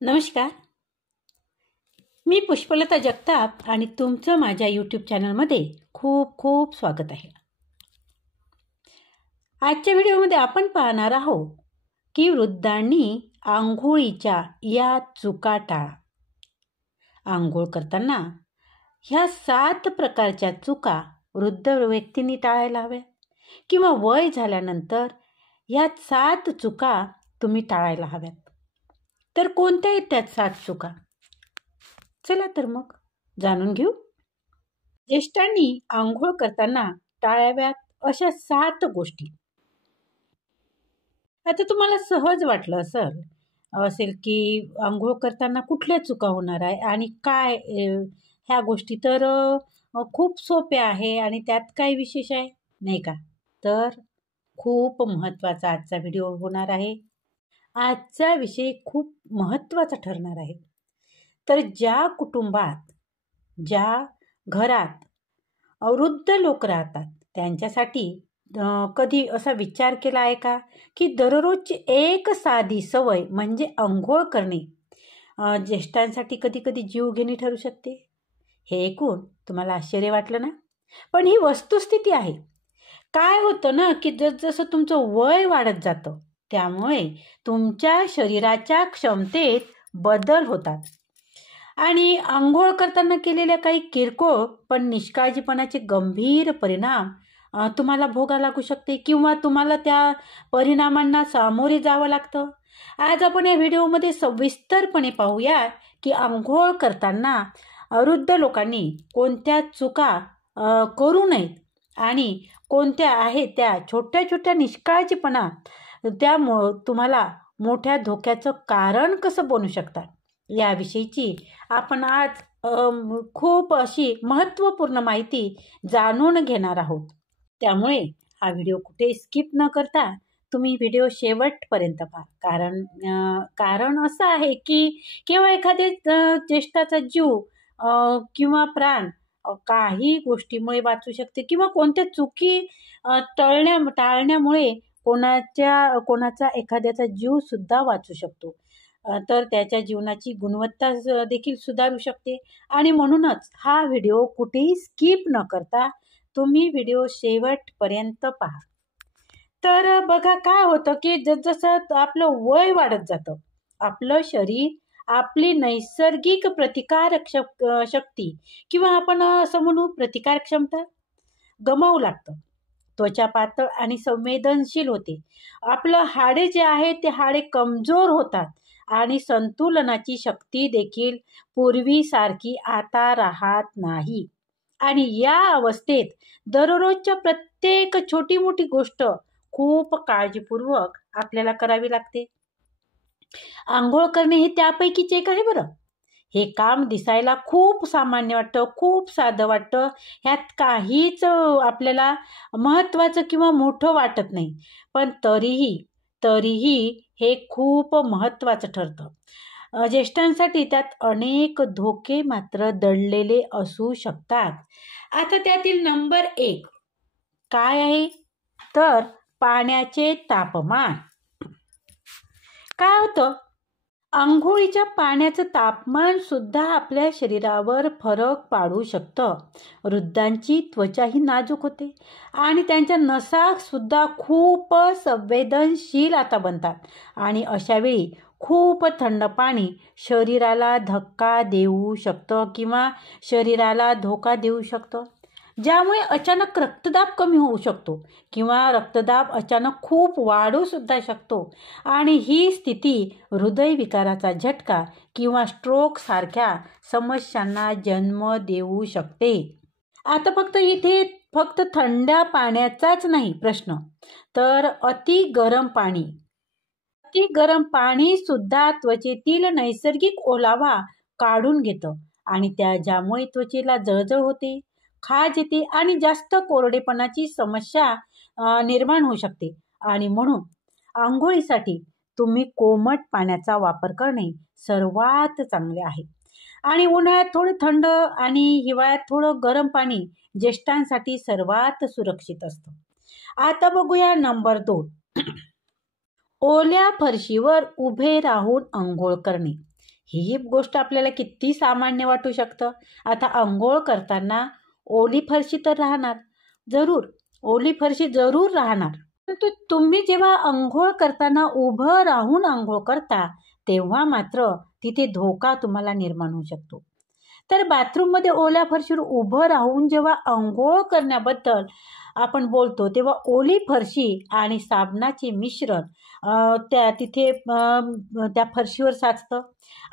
नमस्कार. मी पुष्पलता जगताप आणि तुमचं माझ्या यूट्यूब चॅनलमध्ये खूप खूप स्वागत आहे. आजच्या व्हिडिओमध्ये आपण पाहणार आहोत की वृद्धांनी आंघोळीच्या या चुका टाळा. आंघोळ करताना ह्या 7 प्रकारच्या चुका वृद्ध व्यक्तींनी टाळायला हव्या किंवा वय झाल्यानंतर ह्या 7 चुका तुम्ही टाळायला हव्यात. तर कोणत्या आहेत त्या 7 चुका? चला तर मग जाणून घेऊ. ज्येष्ठांनी आंघोळ करताना टाळाव्यात अशा 7 गोष्टी. आता तुम्हाला सहज वाटलं असेल की आंघोळ करताना कुठल्या चुका होणार आहे आणि काय ह्या गोष्टी तर खूप सोप्या आहे आणि त्यात काय विशेष आहे नाही का? तर खूप महत्त्वाचा आजचा व्हिडिओ होणार आहे. आजचा विषय खूप महत्त्वाचा ठरणार आहे. तर ज्या कुटुंबात ज्या घरात वृद्ध लोक राहतात त्यांच्यासाठी कधी असा विचार केला आहे का की दररोजची एक साधी सवय म्हणजे अंघोळ करणे ज्येष्ठांसाठी कधी कधी जीवघेणी ठरू शकते? हे ऐकून तुम्हाला आश्चर्य वाटलं ना? पण ही वस्तुस्थिती आहे. काय होतं ना की जसं तुमचं वय वाढत जातं त्यामुळे तुमच्या शरीराच्या क्षमतेत बदल होतात आणि आंघोळ करताना केलेल्या काही किरकोळ पण निष्काळजीपणाचे गंभीर परिणाम तुम्हाला भोगा लागू शकते किंवा तुम्हाला त्या परिणामांना सामोरे जावं लागतं. आज आपण या व्हिडिओमध्ये सविस्तरपणे पाहूया की आंघोळ करताना वृद्ध लोकांनी कोणत्या चुका करू नयेत आणि कोणत्या आहेत त्या छोट्या छोट्या निष्काळजीपणा त्यामुळं तुम्हाला मोठ्या धोक्याचं कारण कसं बनू शकतात याविषयीची आपण आज खूप अशी महत्त्वपूर्ण माहिती जाणून घेणार आहोत. त्यामुळे हा व्हिडिओ कुठे स्किप न करता तुम्ही व्हिडिओ शेवटपर्यंत पहा. कारण असं आहे की केवळ एखाद्या ज्येष्ठाचा जीव किंवा प्राण काही गोष्टीमुळे वाचू शकते किंवा कोणत्या चुकी टाळण्यामुळे कोणाचा एखाद्याचा जीव सुद्धा वाचू शकतो. तर त्याच्या जीवनाची गुणवत्ता देखील सुधारू शकते आणि म्हणूनच हा व्हिडिओ कुठेही स्किप न करता तुम्ही व्हिडिओ शेवटपर्यंत पहा. तर बघा काय होतं की जसं आपलं वय वाढत जातं आपलं शरीर आपली नैसर्गिक प्रतिकारक शक्ती किंवा आपण असं म्हणू प्रतिकार क्षमता गमावू लागतं. त्वचा पातळ आणि संवेदनशील होते. आपलं हाडे जे आहे ते हाडे कमजोर होतात आणि संतुलनाची शक्ती देखील पूर्वीसारखी आता राहत नाही. आणि या अवस्थेत दररोजच्या प्रत्येक छोटी मोठी गोष्ट खूप काळजीपूर्वक आपल्याला करावी लागते. आंघोळ करणे हे त्यापैकीच एक आहे बरं. हे काम दिसायला खूप सामान्य वाटतं, खूप साधं वाटतं. ह्यात काहीच आपल्याला महत्त्वाचं किंवा मोठं वाटत नाही. पण तरीही हे खूप महत्त्वाचं ठरतं. ज्येष्ठांसाठी त्यात अनेक धोके मात्र दडलेले असू शकतात. आता त्यातील नंबर 1 काय आहे? तर पाण्याचे तापमान. काय होतं? आंघोळीच्या पाण्याचं तापमान सुद्धा आपल्या शरीरावर फरक पाडू शकतं. वृद्धांची त्वचा ही नाजूक होते आणि त्यांच्या नसा सुद्धा खूप संवेदनशील आता बनतात आणि अशावेळी खूप थंड पाणी शरीराला धक्का देऊ शकतं किंवा शरीराला धोका देऊ शकतं, ज्यामुळे अचानक रक्तदाब कमी होऊ शकतो किंवा रक्तदाब अचानक खूप वाढू सुद्धा शकतो आणि ही स्थिती हृदयविकाराचा झटका किंवा स्ट्रोक सारख्या समस्यांना जन्म देऊ शकते. आता फक्त थंड पाण्याचाच नाही प्रश्न, तर अति गरम पाणी सुद्धा त्वचेतील नैसर्गिक ओलावा काढून घेतं आणि ज्यामुळे त्वचेला जळजळ होते, खाज येते आणि जास्त कोरडेपणाची समस्या निर्माण होऊ शकते. आणि म्हणून आंघोळीसाठी तुम्ही कोमट पाण्याचा वापर करणे सर्वात चांगले आहे. आणि उन्हाळ्यात थोडं थंड आणि हिवाळ्यात थोडं गरम पाणी ज्येष्ठांसाठी सर्वात सुरक्षित असतं. आता बघूया नंबर 2 ओल्या फरशीवर उभे राहून अंघोळ करणे. ही गोष्ट आपल्याला किती सामान्य वाटू शकतं. आता अंघोळ करताना ओली फरशी तर राहणार, जरूर ओली फरशी जरूर राहणार. परंतु तुम्ही जेव्हा अंघोळ करताना उभं राहून अंघोळ करता तेव्हा मात्र तिथे धोका तुम्हाला निर्माण होऊ शकतो. तर बाथरूममध्ये ओल्या फरशीवर उभं राहून जेव्हा अंघोळ करण्याबद्दल आपण बोलतो तेव्हा ओली फरशी आणि साबणाचे मिश्रण त्या फरशीवर साचतं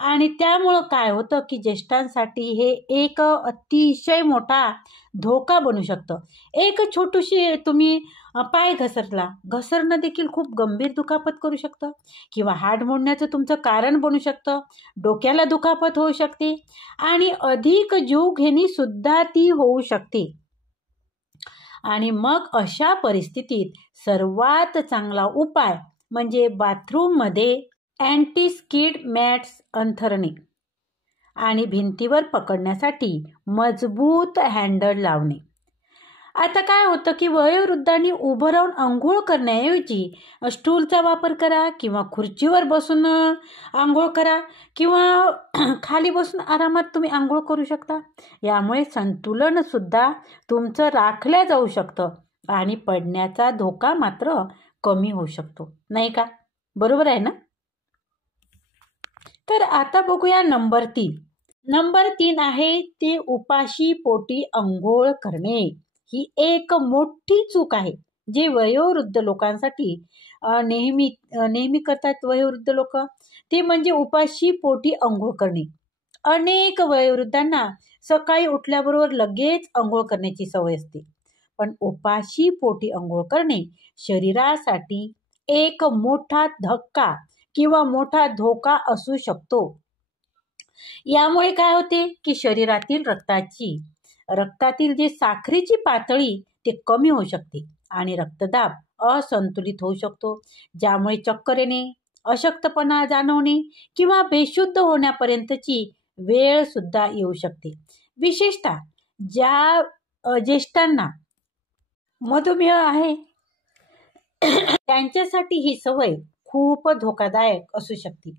आणि त्यामुळं काय होतं की ज्येष्ठांसाठी हे एक अतिशय मोठा धोका बनू शकतं. एक छोटीशी तुम्ही पाय घसरणं देखील खूप गंभीर दुखापत करू शकतं किंवा हाड मोडण्याचं तुमचं कारण बनू शकतं. डोक्याला दुखापत होऊ शकते आणि अधिक जीवघेणी सुद्धा ती होऊ शकते. आणि मग अशा परिस्थितीत सर्वात चांगला उपाय म्हणजे बाथरूममध्ये अँटी स्किड मॅट्स अंथरणे आणि भिंतीवर पकडण्यासाठी मजबूत हँडल लावणे. आता काय होतं की वयोवृद्धांनी उभं राहून अंघोळ करण्याऐवजी स्टूलचा वापर करा किंवा खुर्चीवर बसून अंघोळ करा किंवा खाली बसून आरामात तुम्ही अंघोळ करू शकता. यामुळे संतुलन सुद्धा तुमचं राखलं जाऊ शकतं आणि पडण्याचा धोका मात्र कमी होऊ शकतो, नाही का? बरोबर आहे ना? तर आता बघूया नंबर 3. नंबर 3 आहे ते उपाशी पोटी अंघोळ करणे. ही एक मोठी चूक आहे जे वयोवृद्ध लोकांसाठी नेहमी करतात वयोवृद्ध लोक. ते म्हणजे उपाशी पोटी अंघोळ करणे. अनेक वयोवृद्धांना सकाळी उठल्याबरोबर लगेच अंघोळ करण्याची सवय असते, पण उपाशी पोटी अंघोळ करणे शरीरासाठी एक मोठा धक्का किंवा मोठा धोका असू शकतो. यामुळे काय होते की रक्तातील जे साखरेची पातळी ते कमी होऊ शकते आणि रक्तदाब असंतुलित होऊ शकतो, ज्यामुळे चक्कर येणे, अशक्तपणा जाणवणे किंवा बेशुद्ध होण्यापर्यंतची वेळ सुद्धा येऊ शकते. विशेषतः ज्या ज्येष्ठांना मधुमेह आहे त्यांच्यासाठी ही सवय खूप धोकादायक असू शकते.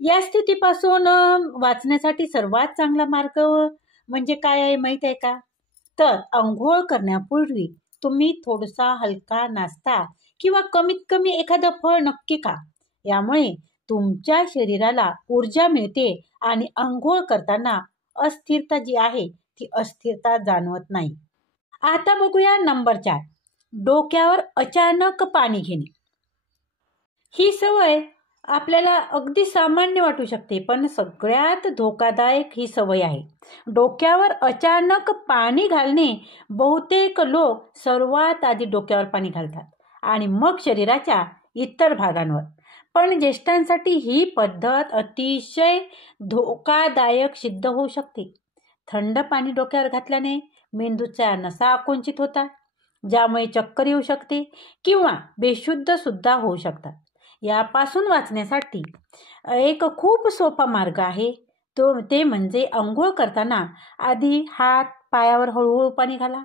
या स्थितीपासून वाचण्यासाठी सर्वात चांगला मार्ग म्हणजे काय आहे माहित आहे का? तर अंघोळ करण्यापूर्वी तुम्ही थोडासा हलका नाश्ता किंवा कमीत कमी एखादं फळ नक्की खा. यामुळे तुमच्या शरीराला ऊर्जा मिळते आणि अंघोळ करताना अस्थिरता जी आहे ती अस्थिरता जाणवत नाही. आता बघूया नंबर 4. डोक्यावर अचानक पाणी घेणे. ही सवय आपल्याला अगदी सामान्य वाटू शकते, पण सगळ्यात धोकादायक ही सवय आहे. डोक्यावर अचानक पाणी घालणे. बहुतेक लोक सर्वात आधी डोक्यावर पाणी घालतात आणि मग शरीराच्या इतर भागांवर. पण ज्येष्ठांसाठी ही पद्धत अतिशय धोकादायक सिद्ध होऊ शकते. थंड पाणी डोक्यावर घातल्याने मेंदूच्या नसा आकुंचित होतात, ज्यामुळे चक्कर येऊ शकते किंवा बेशुद्ध सुद्धा होऊ शकतात. यापासून वाचण्यासाठी एक खूप सोपा मार्ग आहे, ते म्हणजे अंघोळ करताना आधी हात पायावर हळूहळू पाणी घाला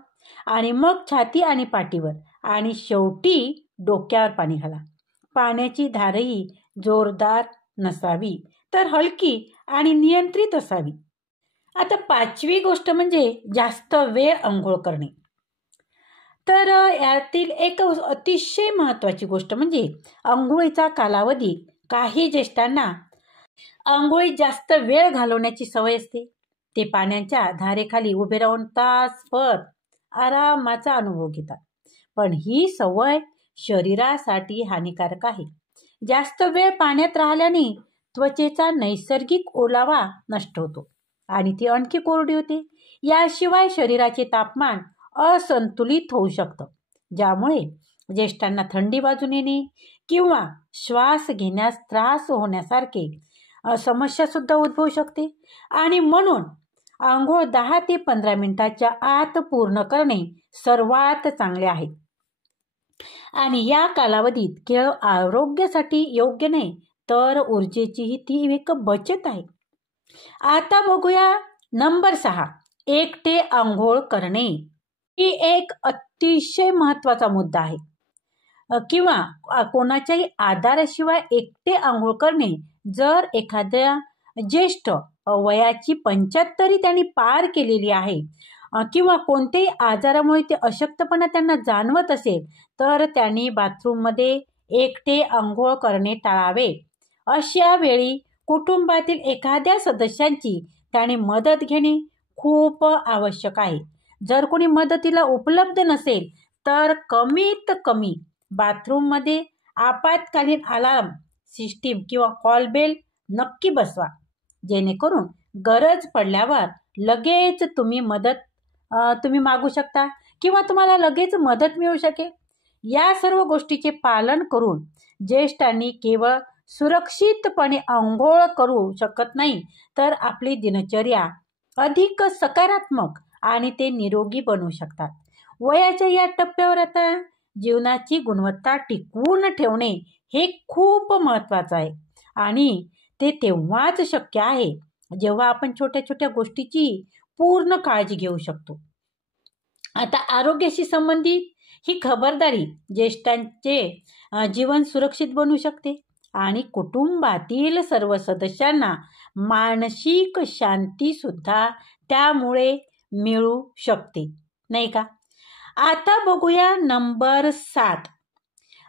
आणि मग छाती आणि पाठीवर आणि शेवटी डोक्यावर पाणी घाला. पाण्याची धारही जोरदार नसावी, तर हलकी आणि नियंत्रित असावी. आता 5वी गोष्ट म्हणजे जास्त वेळ अंघोळ करणे. तर यातील एक अतिशय महत्त्वाची गोष्ट म्हणजे अंघोळीचा कालावधी. काही ज्येष्ठांना अंघोळीत जास्त वेळ घालवण्याची सवय असते. ते पाण्याच्या धारेखाली उभे राहून तासभर आरामाचा अनुभव घेतात, पण ही सवय शरीरासाठी हानिकारक आहे. जास्त वेळ पाण्यात राहिल्याने त्वचेचा नैसर्गिक ओलावा नष्ट होतो आणि ती आणखी कोरडी होते. याशिवाय शरीराचे तापमान असंतुलित होऊ शकतं, ज्यामुळे ज्येष्ठांना थंडी वाजून येणे किंवा श्वास घेण्यास त्रास होण्यासारखे समस्या सुद्धा उद्भवू शकते. आणि म्हणून अंघोळ 10 ते 15 मिनिटाच्या आत पूर्ण करणे सर्वात चांगले आहे. आणि या कालावधीत केवळ आरोग्यासाठी योग्य नाही, तर ऊर्जेचीही ती एक बचत आहे. आता बघूया नंबर 6. एकटे अंघोळ करणे. ही एक अतिशय महत्त्वाचा मुद्दा आहे. किंवा कोणाच्याही आधाराशिवाय एकटे अंघोळ करणे. जर एखाद्या ज्येष्ठ वयाची 75 त्यांनी पार केलेली आहे किंवा कोणत्याही आजारामुळे ते अशक्तपणा त्यांना जाणवत असेल तर त्यांनी बाथरूममध्ये एकटे अंघोळ करणे टाळावे. अशा वेळी कुटुंबातील एखाद्या सदस्यांची त्याने मदत घेणे खूप आवश्यक आहे. जर कोणी मदतीला उपलब्ध नसेल तर कमीत कमी बाथरूममध्ये आपत्कालीन अलार्म सिस्टीम किंवा कॉल बेल नक्की बसवा, जेणेकरून गरज पडल्यावर लगेच तुम्ही मागू शकता किंवा तुम्हाला लगेच मदत मिळू शकेल. या सर्व गोष्टीचे पालन करून ज्येष्ठांनी केवळ सुरक्षितपणे अंघोळ करू शकत नाही तर आपली दिनचर्या अधिक सकारात्मक आणि ते निरोगी बनवू शकतात. वयाच्या या टप्प्यावर आता जीवनाची गुणवत्ता टिकवून ठेवणे हे खूप महत्त्वाचं आहे आणि ते तेव्हाच शक्य आहे जेव्हा आपण छोट्या छोट्या गोष्टीची पूर्ण काळजी घेऊ शकतो. आता आरोग्याशी संबंधित ही खबरदारी ज्येष्ठांचे जीवन सुरक्षित बनवू शकते आणि कुटुंबातील सर्व सदस्यांना मानसिक शांती सुद्धा त्यामुळे मिळू शकते, नाही का? आता बघूया नंबर 7.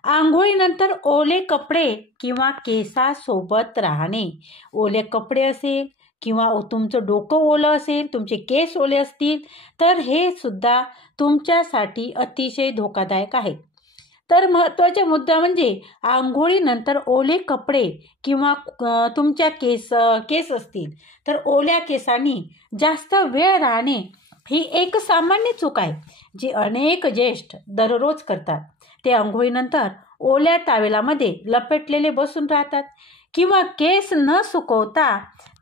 आंघोळीनंतर ओले कपडे किंवा केसासोबत राहणे. ओले कपडे असेल किंवा तुमचं डोकं ओलं असेल, तुमचे केस ओले असतील तर हे सुद्धा तुमच्यासाठी अतिशय धोकादायक आहे. तर महत्त्वाचा मुद्दा म्हणजे आंघोळीनंतर ओले कपडे किंवा तुमच्या केस असतील तर ओल्या केसांनी जास्त वेळ राहणे ही एक सामान्य चूक आहे जी अनेक ज्येष्ठ दररोज करतात. ते आंघोळीनंतर ओल्या टावेलामध्ये लपेटलेले बसून राहतात किंवा केस न सुकवता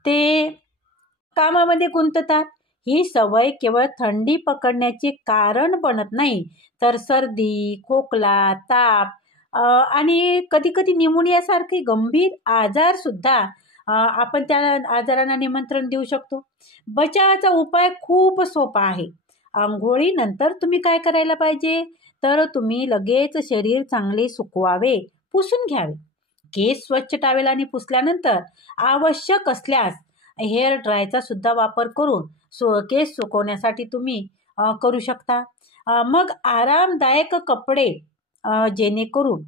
ते कामामध्ये गुंततात. ही सवय केवळ थंडी पकडण्याचे कारण बनत नाही तर सर्दी, खोकला, ताप आणि कधीकधी न्यूमोनियासारखे गंभीर आजार सुद्धा आपण त्या आजारांना निमंत्रण देऊ शकतो. बचावाचा उपाय खूप सोपा आहे. आंघोळीनंतर तुम्ही काय करायला पाहिजे तर तुम्ही लगेच शरीर चांगले सुकवावे, पुसून घ्यावे. केस स्वच्छ टावेलाने पुसल्यानंतर आवश्यक असल्यास हेअर ड्रायचा सुद्धा वापर करून केस सुकवण्यासाठी तुम्ही करू शकता. मग आरामदायक कपडे जेणेकरून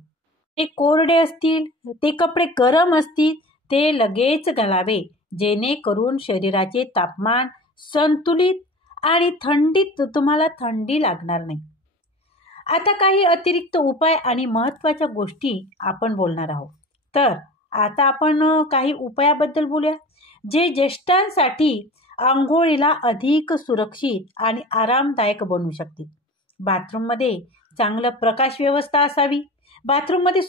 ते कोरडे असतील, ते कपडे गरम असतील ते लगेच घालावे, जेणेकरून शरीराचे तापमान संतुलित आणि थंडीत तुम्हाला थंडी लागणार नाही. आता काही अतिरिक्त उपाय आणि महत्त्वाच्या गोष्टी आपण बोलणार आहोत. तर आता आपण काही उपायाबद्दल बोलूया जे ज्येष्ठांसाठी आंघोळीला अधिक सुरक्षित आणि आरामदायक बनवू शकते. बाथरूममध्ये चांगलं प्रकाश व्यवस्था असावी. बाथरूममध्ये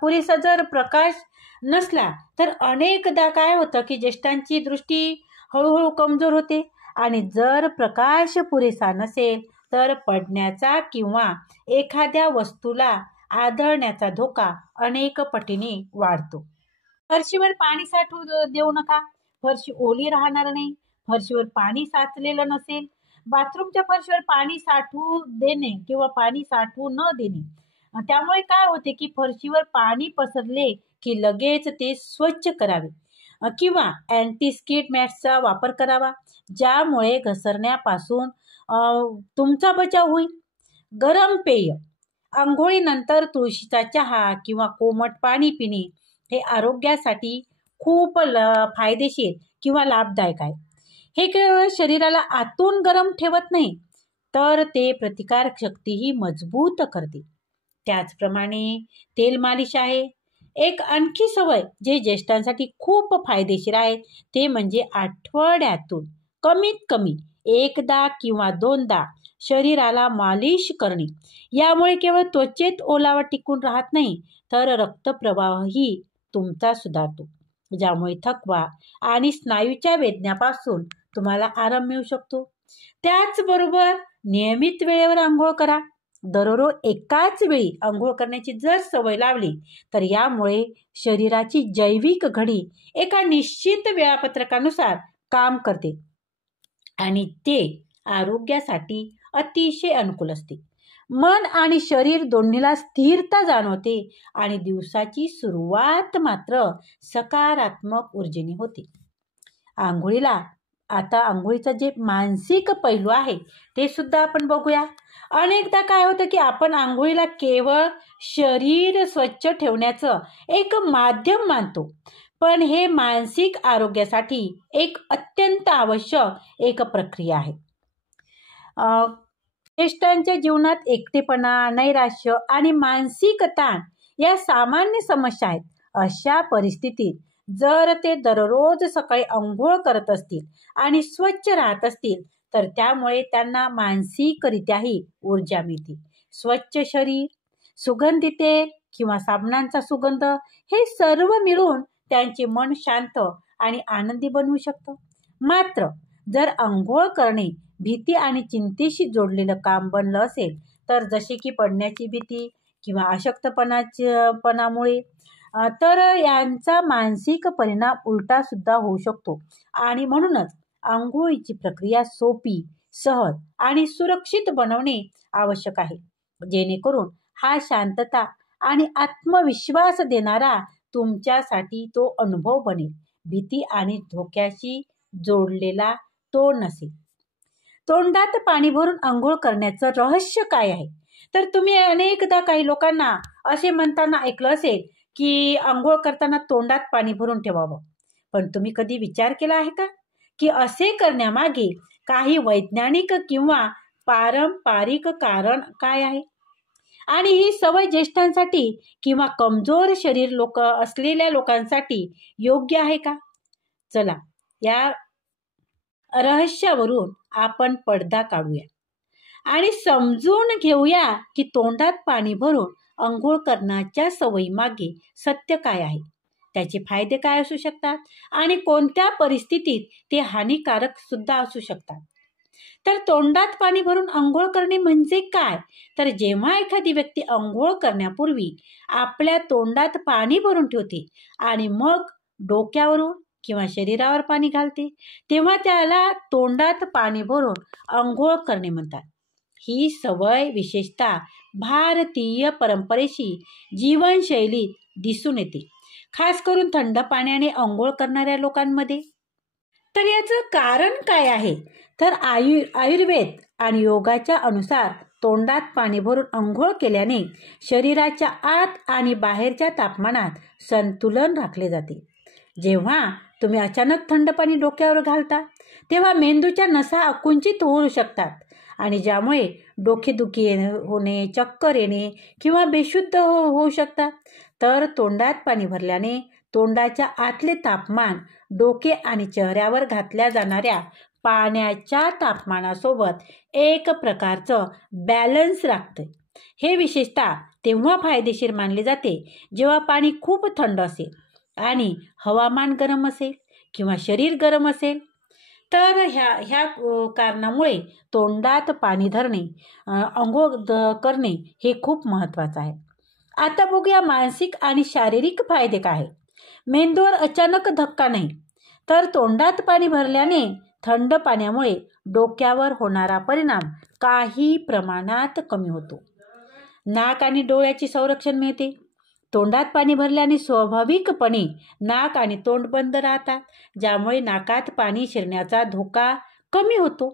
पुरेसा जर प्रकाश नसला तर अनेकदा काय होतं की ज्येष्ठांची दृष्टी हळूहळू कमजोर होते आणि जर प्रकाश पुरेसा नसेल तर पडण्याचा किंवा एखाद्या वस्तूला आदळण्याचा धोका अनेक पटीने वाढतो. फरशीवर पाणी साठवू देऊ नका. फरशी ओली राहणार नाही. फरशीवर पाणी साचलेलं नसेल. बाथरूमच्या फरशीवर पाणी साठवू देणे किंवा पाणी साठवू न देणे त्यामुळे काय होते की फरशीवर पाणी पसरले की लगेच ते स्वच्छ करावे किंवा अँटी-स्किड मॅट्सचा वापर करावा, ज्यामुळे घसरण्यापासून तुमचा बचाव होईल. गरम पेय. आंघोळीनंतर तुळशीचा चहा किंवा कोमट पाणी पिणे हे आरोग्यासाठी खूप फायदेशीर किंवा लाभदायक आहे. हे केवळ शरीराला आतून गरम ठेवत नाही तर ते प्रतिकारक शक्तीही मजबूत करते. त्याचप्रमाणे तेल मालिश आहे. एक आणखी सवय जे ज्येष्ठांसाठी खूप फायदेशीर आहे ते म्हणजे आठवड्यातून कमीत कमी 1दा किंवा 2दा शरीराला मालिश करणे. यामुळे केवळ त्वचेत ओलावा टिकून राहत नाही तर रक्तप्रवाहही तुमचा सुधारतो, ज्यामुळे थकवा आणि स्नायूच्या वेदनापासून तुम्हाला आराम मिळू शकतो. त्याचबरोबर नियमित वेळेवर आंघोळ करा. दररोज एकाच वेळी आंघोळ करण्याची जर सवय लावली तर यामुळे शरीराची जैविक घडी एका निश्चित वेळापत्रकानुसार काम करते आणि ते आरोग्यासाठी अतिशय अनुकूल असते. मन आणि शरीर दोन्हीला स्थिरता जाणवते आणि दिवसाची सुरुवात मात्र सकारात्मक ऊर्जेने होते. आंघोळीला आता आंघोळीचं जे मानसिक पैलू आहे ते सुद्धा आपण बघूया. अनेकदा काय होतं की आपण आंघोळीला केवळ शरीर स्वच्छ ठेवण्याचं एक माध्यम मानतो, पण हे मानसिक आरोग्यासाठी एक अत्यंत आवश्यक एक प्रक्रिया आहे. ज्येष्ठांच्या जीवनात एकटेपणा, नैराश्य आणि मानसिक ताण या सामान्य समस्या आहेत. अशा परिस्थितीत जर ते दररोज सकाळी अंघोळ करत असतील आणि स्वच्छ राहत असतील तर त्यामुळे त्यांना मानसिकरित्याही ऊर्जा मिळते. स्वच्छ शरीर, सुगंधित तेल किंवा साबणांचा सुगंध हे सर्व मिळून त्यांचे मन शांत आणि आनंदी बनवू शकतं. मात्र जर अंघोळ करणे भीती आणि चिंतेशी जोडलेलं काम बनलं असेल तर जसे की पडण्याची भीती किंवा अशक्तपणामुळे तर यांचा मानसिक परिणाम उलटा सुद्धा होऊ शकतो. आणि म्हणूनच अंघोळीची प्रक्रिया सोपी, सहज आणि सुरक्षित बनवणे आवश्यक आहे, जेणेकरून हा शांतता आणि आत्मविश्वास देणारा तुमच्यासाठी तो अनुभव बनेल. भीती आणि धोक्याशी जोडलेला तो नसेल. तोंडात पाणी भरून अंघोळ करण्याचं रहस्य काय आहे? तर तुम्ही अनेकदा काही लोकांना असे म्हणताना ऐकलं असेल की अंघोळ करताना तोंडात पाणी भरून ठेवावं. पण तुम्ही कधी विचार केला आहे का की असे करण्यामागे काही वैज्ञानिक किंवा पारंपरिक कारण काय आहे? आणि ही सवय ज्येष्ठांसाठी किंवा कमजोर शरीर असलेल्या लोकांसाठी योग्य आहे का? चला, या रहस्यावरून आपण पडदा काढूया आणि समजून घेऊया की तोंडात पाणी भरून अंघोळ करण्याच्या सवयीमागे सत्य काय आहे, त्याचे फायदे काय असू शकतात आणि कोणत्या परिस्थितीत ते हानिकारक सुद्धा असू शकतात. तर तोंडात पाणी भरून अंघोळ करणे म्हणजे काय? तर जेव्हा एखादी व्यक्ती अंघोळ करण्यापूर्वी आपल्या तोंडात पाणी भरून ठेवते आणि मग डोक्यावरून किंवा शरीरावर पाणी घालते, तेव्हा त्याला तोंडात पाणी भरून अंघोळ करणे म्हणतात. ही सवय विशेषतः भारतीय परंपरेशी जीवनशैलीत दिसून येते, खास करून थंड पाण्याने अंघोळ करणाऱ्या लोकांमध्ये. तर याचं कारण काय आहे? तर आयुर्वेद आणि योगाच्या अनुसार तोंडात पाणी भरून अंघोळ केल्याने शरीराच्या आत आणि बाहेरच्या तापमानात संतुलन राखले जाते. जेव्हा तुम्ही अचानक थंड पाणी डोक्यावर घालता तेव्हा मेंदूच्या नसा आकुंचित होऊ शकतात आणि ज्यामुळे डोकेदुखी होणे, चक्कर येणे किंवा बेशुद्ध होऊ शकतात. तर तोंडात पाणी भरल्याने तोंडाच्या आतले तापमान डोके आणि चेहऱ्यावर घातल्या जाणाऱ्या पाण्याच्या तापमानासोबत एक प्रकारचं बॅलन्स राखते. हे विशेषतः तेव्हा फायदेशीर मानले जाते जेव्हा पाणी खूप थंड असेल आणि हवामान गरम असेल किंवा शरीर गरम असेल. तर ह्या कारणामुळे तोंडात पाणी धरणे, अंघोळ करणे हे खूप महत्त्वाचं आहे. आता बघूया मानसिक आणि शारीरिक फायदे काय आहेत. मेंदूवर अचानक धक्का नाही. तर तोंडात पाणी भरल्याने थंड पाण्यामुळे डोक्यावर होणारा परिणाम काही प्रमाणात कमी होतो. नाक आणि डोळ्याचे संरक्षण मिळते. तोंडात पाणी भरल्याने स्वाभाविकपणे नाक आणि तोंड बंद राहतात, ज्यामुळे नाकात पाणी शिरण्याचा धोका कमी होतो.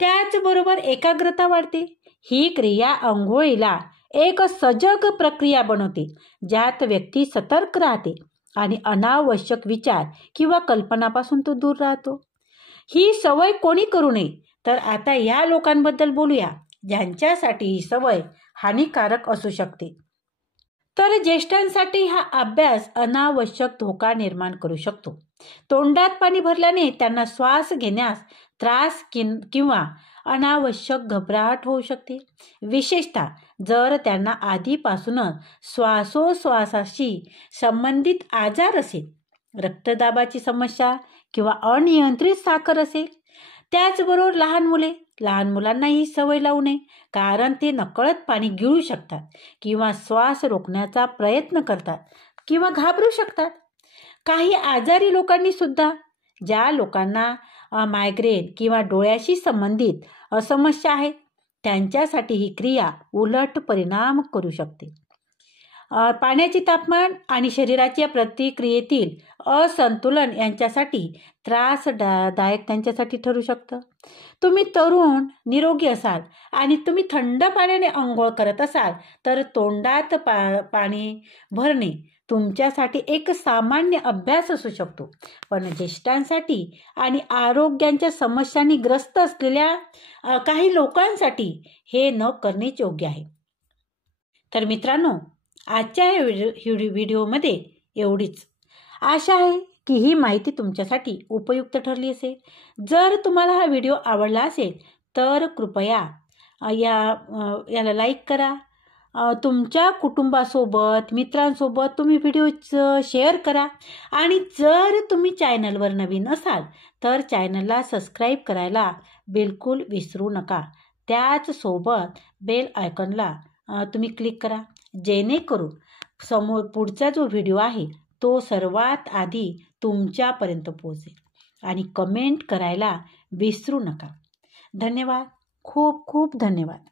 त्याचबरोबर एकाग्रता वाढते. ही क्रिया अंघोळीला एक सजग प्रक्रिया बनवते, ज्यात व्यक्ती सतर्क राहते आणि अनावश्यक विचार किंवा कल्पनापासून तो दूर राहतो. ही सवय कोणी करू नये? तर आता या लोकांबद्दल बोलूया ज्यांच्यासाठी ही सवय हानिकारक असू शकते. तर ज्येष्ठांसाठी हा अभ्यास अनावश्यक धोका निर्माण करू शकतो. तोंडात पाणी भरल्याने त्यांना श्वास घेण्यास त्रास किंवा अनावश्यक घबराहट होऊ शकते, विशेषतः जर त्यांना आधीपासूनच श्वासोश्वासाशी संबंधित आजार असेल, रक्तदाबाची समस्या किंवा अनियंत्रित साखर असेल. त्याचबरोबर लहान मुलांना ही सवय लावू नये, कारण ते नकळत पाणी गिळू शकतात किंवा श्वास रोखण्याचा प्रयत्न करतात किंवा घाबरू शकतात. काही आजारी लोकांनी सुद्धा, ज्या लोकांना मायग्रेन किंवा डोळ्याशी संबंधित समस्या आहेत, त्यांच्यासाठी ही क्रिया उलट परिणाम करू शकते. पाण्याचे तापमान आणि शरीराच्या प्रतिक्रियेतील असंतुलन यांच्यासाठी त्रासदायक त्यांच्यासाठी ठरू शकतं. तुम्ही तरुण निरोगी असाल आणि तुम्ही थंड पाण्याने अंघोळ करत असाल तर तोंडात पाणी भरणे तुमच्यासाठी एक सामान्य अभ्यास असू शकतो. पण ज्येष्ठांसाठी आणि आरोग्यांच्या समस्यांनी ग्रस्त असलेल्या काही लोकांसाठी हे न करणेच योग्य आहे. तर मित्रांनो, आजच्या या व्हिडिओमध्ये एवढीच. आशा आहे की ही माहिती तुमच्यासाठी उपयुक्त ठरली असेल. जर तुम्हाला हा व्हिडिओ आवडला असेल तर कृपया याला लाईक करा. तुमच्या कुटुंबासोबत, मित्रांसोबत तुम्ही व्हिडिओ शेअर करा. आणि जर तुम्ही चॅनलवर नवीन असाल तर चॅनलला सबस्क्राईब करायला बिलकुल विसरू नका. त्याचसोबत बेल आयकॉनला तुम्ही क्लिक करा, जेणेकरून पुढचा जो व्हिडिओ आहे तो सर्वात आधी तुमच्यापर्यंत पोहोचेल. आणि कमेंट करायला विसरू नका. धन्यवाद. खूप खूप धन्यवाद.